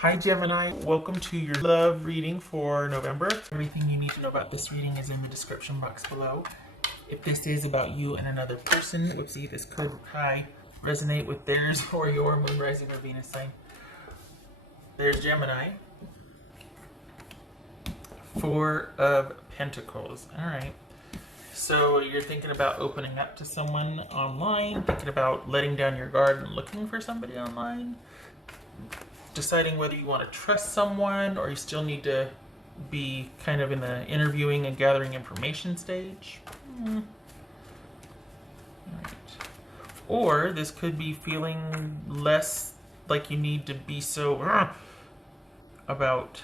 Hi Gemini, welcome to your love reading for November. Everything you need to know about this reading is in the description box below. If this is about you and another person, whoopsie, this could resonate with theirs or your moon, rising, or Venus sign. There's Gemini. Four of Pentacles. Alright. So you're thinking about opening up to someone online, thinking about letting down your guard and looking for somebody online, deciding whether you want to trust someone or you still need to be kind of in the interviewing and gathering information stage. Right. Or this could be feeling less like you need to be so about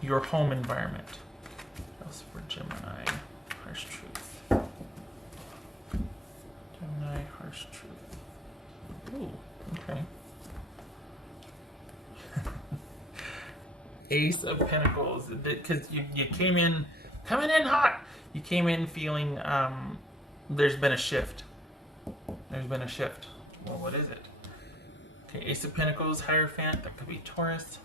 your home environment. What else for Gemini? Harsh truth. Gemini, harsh truth. Ooh, okay. Ace of Pentacles, because you came in, coming in hot. You came in feeling there's been a shift. There's been a shift. Well, what is it? Okay, Ace of Pentacles, Hierophant, that could be Taurus.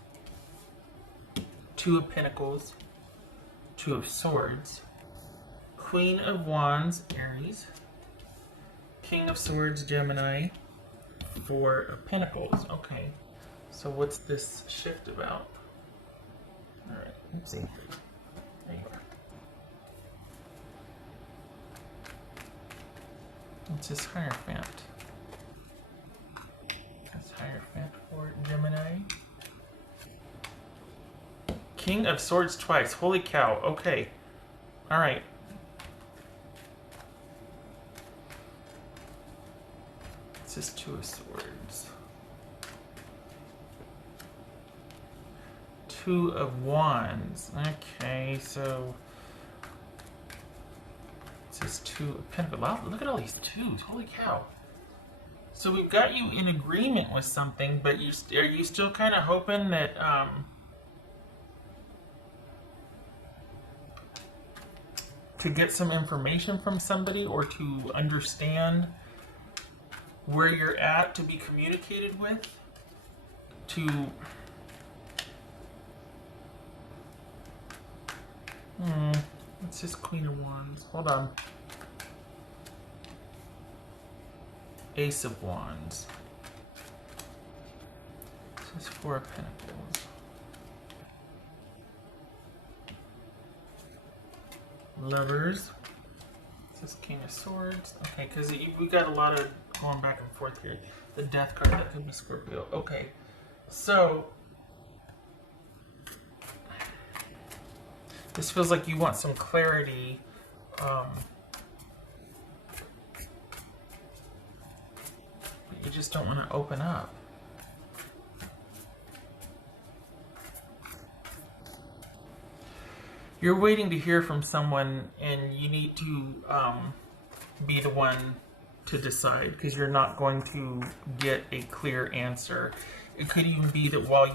Two of Pentacles, Two of Swords, Queen of Wands, Aries, King of Swords, Gemini, Four of Pentacles. Okay, so what's this shift about? Alright, let's see. There you are. What's this Hierophant? That's Hierophant for Gemini. King of Swords twice. Holy cow. Okay. Alright. This is Two of Swords. Two of Wands. Okay, so this is Two of Pentacles. Wow, look at all these twos. Holy cow. So we've got you in agreement with something, but are you still kind of hoping that to get some information from somebody or to understand where you're at, to be communicated with, to what's this Queen of Wands? Hold on. Ace of Wands. This is Four of Pentacles. Lovers. This is King of Swords. Okay, because we got a lot of going back and forth here. The Death card, that could be Scorpio. Okay, so this feels like you want some clarity. But you just don't want to open up. You're waiting to hear from someone, and you need to be the one to decide, because you're not going to get a clear answer. It could even be that while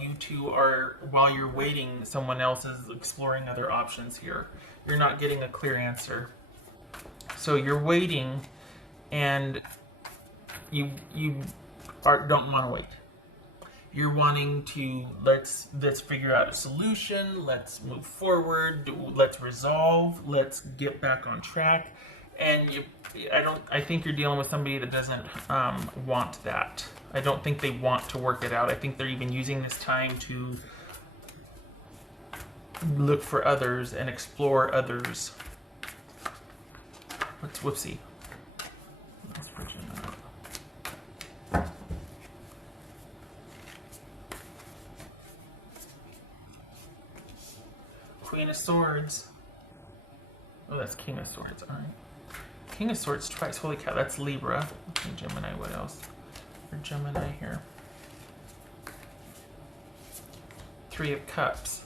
you're waiting, someone else is exploring other options here. You're not getting a clear answer. So you're waiting, and you don't want to wait. You're wanting to, let's figure out a solution, let's move forward, let's resolve, let's get back on track. And I think you're dealing with somebody that doesn't want that. I don't think they want to work it out. I think they're even using this time to look for others and explore others. Whoopsie. That's Virginia. Queen of Swords. Oh, that's King of Swords. All right. King of Swords twice. Holy cow, that's Libra. Okay, Gemini, what else? For Gemini here. Three of Cups.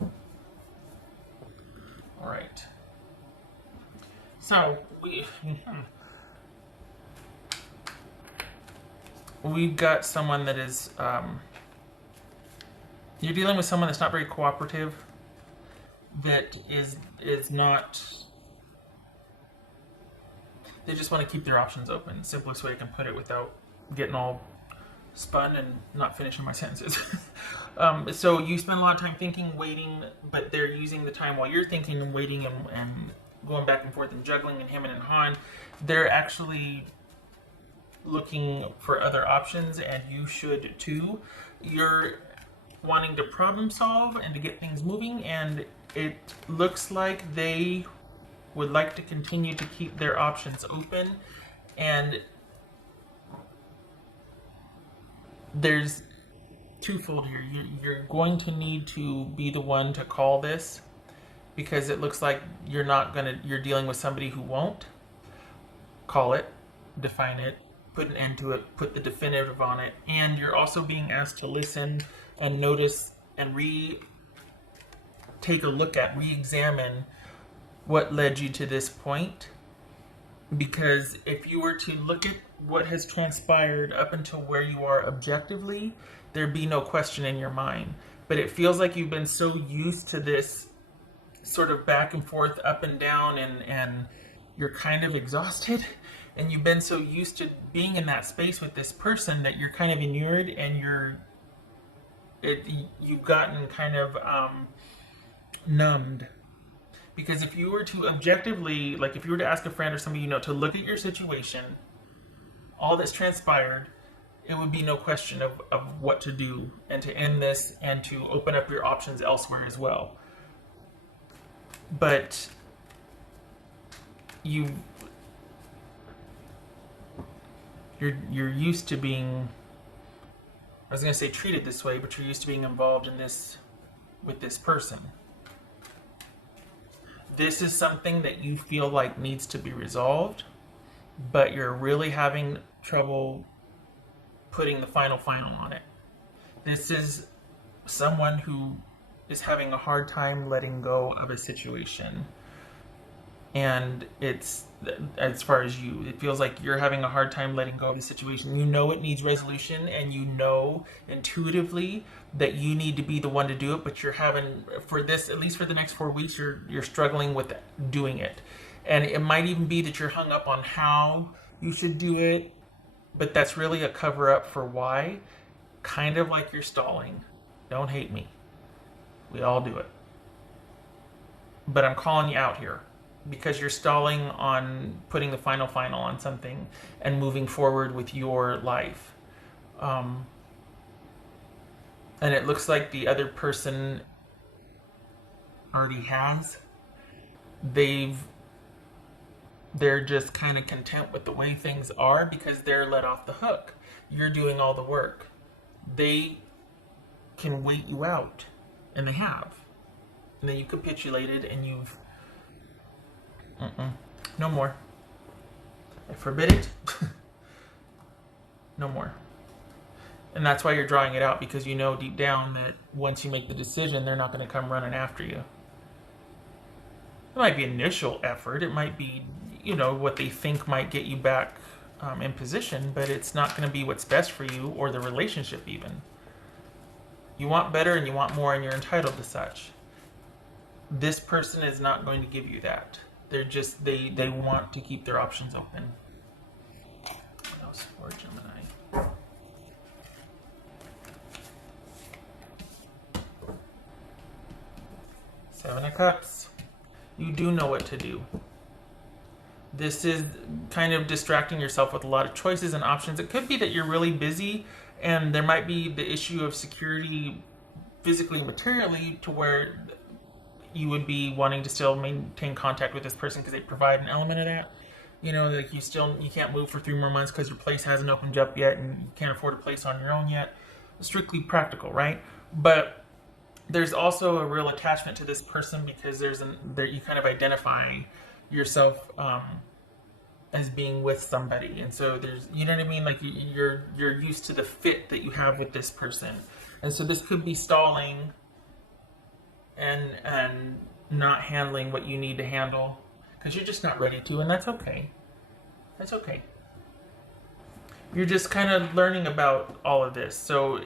All right. So, we've got someone that is, you're dealing with someone that's not very cooperative, that is not, they just want to keep their options open. Simplest way I can put it without getting all spun and not finishing my sentences. So you spend a lot of time thinking, waiting, but they're using the time while you're thinking and waiting and going back and forth and juggling and hemming and hawing. They're actually looking for other options, and you should too. You're wanting to problem solve and to get things moving, and it looks like they would like to continue to keep their options open. And there's twofold here. You're going to need to be the one to call this, because it looks like you're dealing with somebody who won't call it, define it, put an end to it, put the definitive on it. And you're also being asked to listen and notice and take a look at, re-examine what led you to this point. Because if you were to look at what has transpired up until where you are objectively, there'd be no question in your mind. But it feels like you've been so used to this sort of back and forth, up and down, and you're kind of exhausted. And you've been so used to being in that space with this person that you're kind of inured, and you've gotten kind of numbed. Because if you were to objectively, like if you were to ask a friend or somebody you know to look at your situation, all that's transpired, it would be no question of what to do and to end this and to open up your options elsewhere as well. But you're used to being, I was going to say treated this way, but you're used to being involved in this with this person. This is something that you feel like needs to be resolved, but you're really having trouble putting the final on it. This is someone who is having a hard time letting go of a situation. And it's, as far as you, it feels like you're having a hard time letting go of the situation. You know it needs resolution, and you know intuitively that you need to be the one to do it, but you're having, for this, at least for the next 4 weeks, you're struggling with doing it. And it might even be that you're hung up on how you should do it, but that's really a cover up for why. Kind of like you're stalling. Don't hate me. We all do it. But I'm calling you out here, because you're stalling on putting the final on something and moving forward with your life. And it looks like the other person already has. They're just kind of content with the way things are because they're let off the hook. You're doing all the work. They can wait you out, and they have. And then you capitulated, and you've no more. I forbid it. No more. And that's why you're drawing it out, because you know deep down that once you make the decision, they're not going to come running after you. It might be initial effort. It might be, what they think might get you back in position, but it's not going to be what's best for you or the relationship even. You want better and you want more, and you're entitled to such. This person is not going to give you that. They're just, they want to keep their options open. What else for Gemini? Seven of Cups. You do know what to do. This is kind of distracting yourself with a lot of choices and options. It could be that you're really busy, and there might be the issue of security physically and materially to where you would be wanting to still maintain contact with this person because they provide an element of that. Like you can't move for 3 more months because your place hasn't opened up yet, and you can't afford a place on your own yet. It's strictly practical, right? But there's also a real attachment to this person because you kind of identify yourself as being with somebody, and so there's, you know what I mean? Like you're used to the fit that you have with this person, and so this could be stalling and not handling what you need to handle because you're just not ready to, and that's okay. That's okay. You're just kind of learning about all of this. So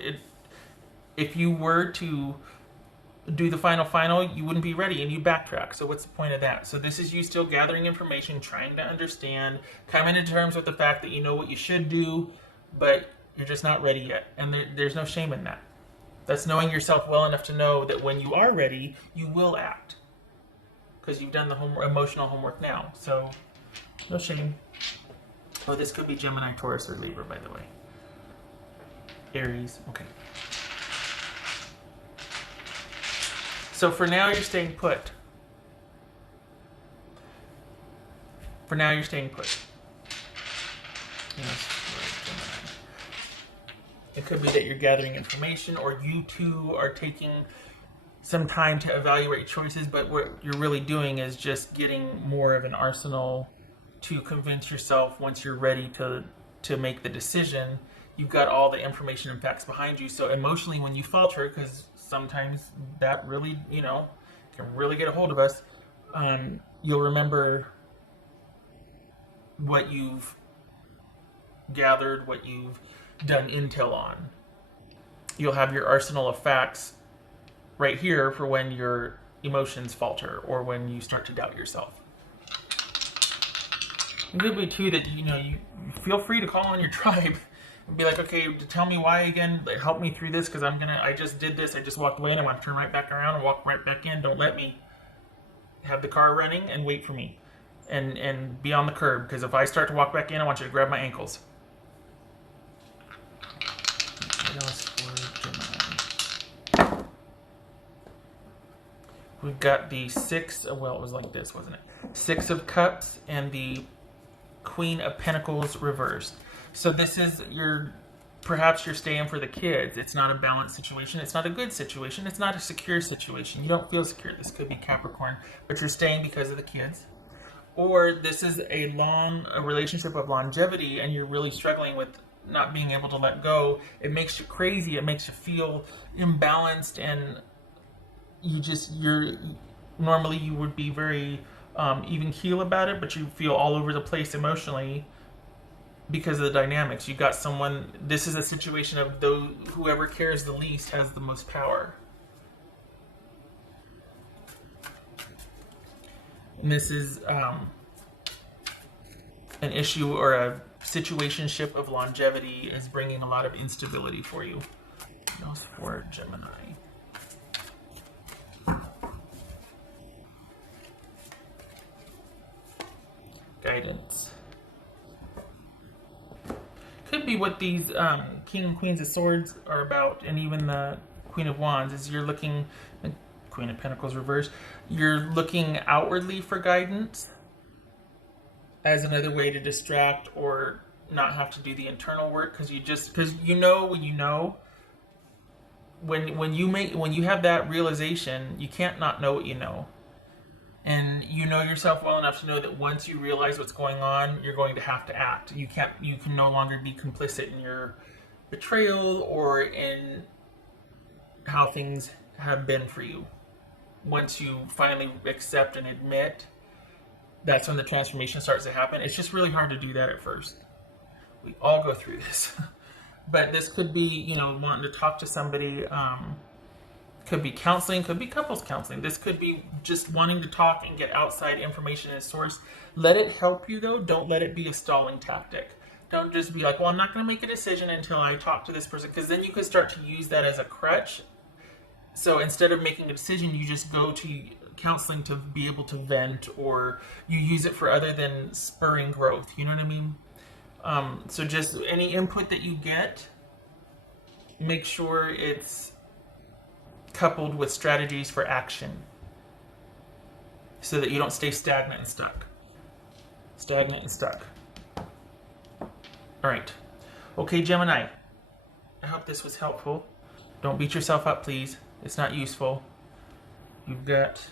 if you were to do the final, you wouldn't be ready and you backtrack. So what's the point of that? So this is you still gathering information, trying to understand, coming to terms with the fact that you know what you should do, but You're just not ready yet. And there's no shame in that. That's knowing yourself well enough to know that when you are ready, you will act. Because you've done the emotional homework now. So, no shame. Oh, this could be Gemini, Taurus, or Libra, by the way. Aries. Okay. So for now, you're staying put. For now, you're staying put. Yes. It could be that you're gathering information, or you two are taking some time to evaluate choices, but what you're really doing is just getting more of an arsenal to convince yourself once you're ready to make the decision. You've got all the information and facts behind you. So emotionally, when you falter, because sometimes that really, can really get a hold of us, you'll remember what you've gathered, what you've done intel on. You'll have your arsenal of facts right here for when your emotions falter or when you start to doubt yourself. It could be too that you feel free to call on your tribe and be like, okay, tell me why again, like, help me through this, because I just did this, I just walked away and I want to turn right back around and walk right back in. Don't let me. Have the car running and wait for me and be on the curb, because if I start to walk back in, I want you to grab my ankles. What else for Gemini? We've got the Six, well, it was like this, wasn't it? Six of Cups and the Queen of Pentacles reversed. So this is perhaps you're staying for the kids. It's not a balanced situation. It's not a good situation. It's not a secure situation. You don't feel secure. This could be Capricorn, but you're staying because of the kids. Or this is a relationship of longevity, and you're really struggling with not being able to let go. It makes you crazy. It makes you feel imbalanced, and normally you would be very even keel about it, but you feel all over the place emotionally because of the dynamics. You got someone, this is a situation of whoever cares the least has the most power. And this is an issue or a situationship of longevity is bringing a lot of instability for you. Those for Gemini. Guidance. Could be what these King and Queens of Swords are about, and even the Queen of Wands, is you're looking, Queen of Pentacles reversed, you're looking outwardly for guidance as another way to distract or not have to do the internal work, because when you have that realization, you can't not know what you know. And you know yourself well enough to know that once you realize what's going on, you're going to have to act. You can no longer be complicit in your betrayal or in how things have been for you. Once you finally accept and admit, that's when the transformation starts to happen. It's just really hard to do that at first. We all go through this. But this could be, wanting to talk to somebody. Could be counseling, could be couples counseling. This could be just wanting to talk and get outside information and source. Let it help you, though. Don't let it be a stalling tactic. Don't just be like, well, I'm not going to make a decision until I talk to this person, because then you could start to use that as a crutch. So instead of making a decision, you just go to counseling to be able to vent, or you use it for other than spurring growth. You know what I mean? So just any input that you get, make sure it's coupled with strategies for action so that you don't stay stagnant and stuck. All right. Okay, Gemini. I hope this was helpful. Don't beat yourself up, please. It's not useful. You've got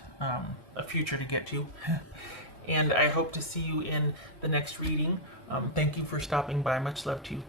a future to get to. And I hope to see you in the next reading. Thank you for stopping by. Much love to you.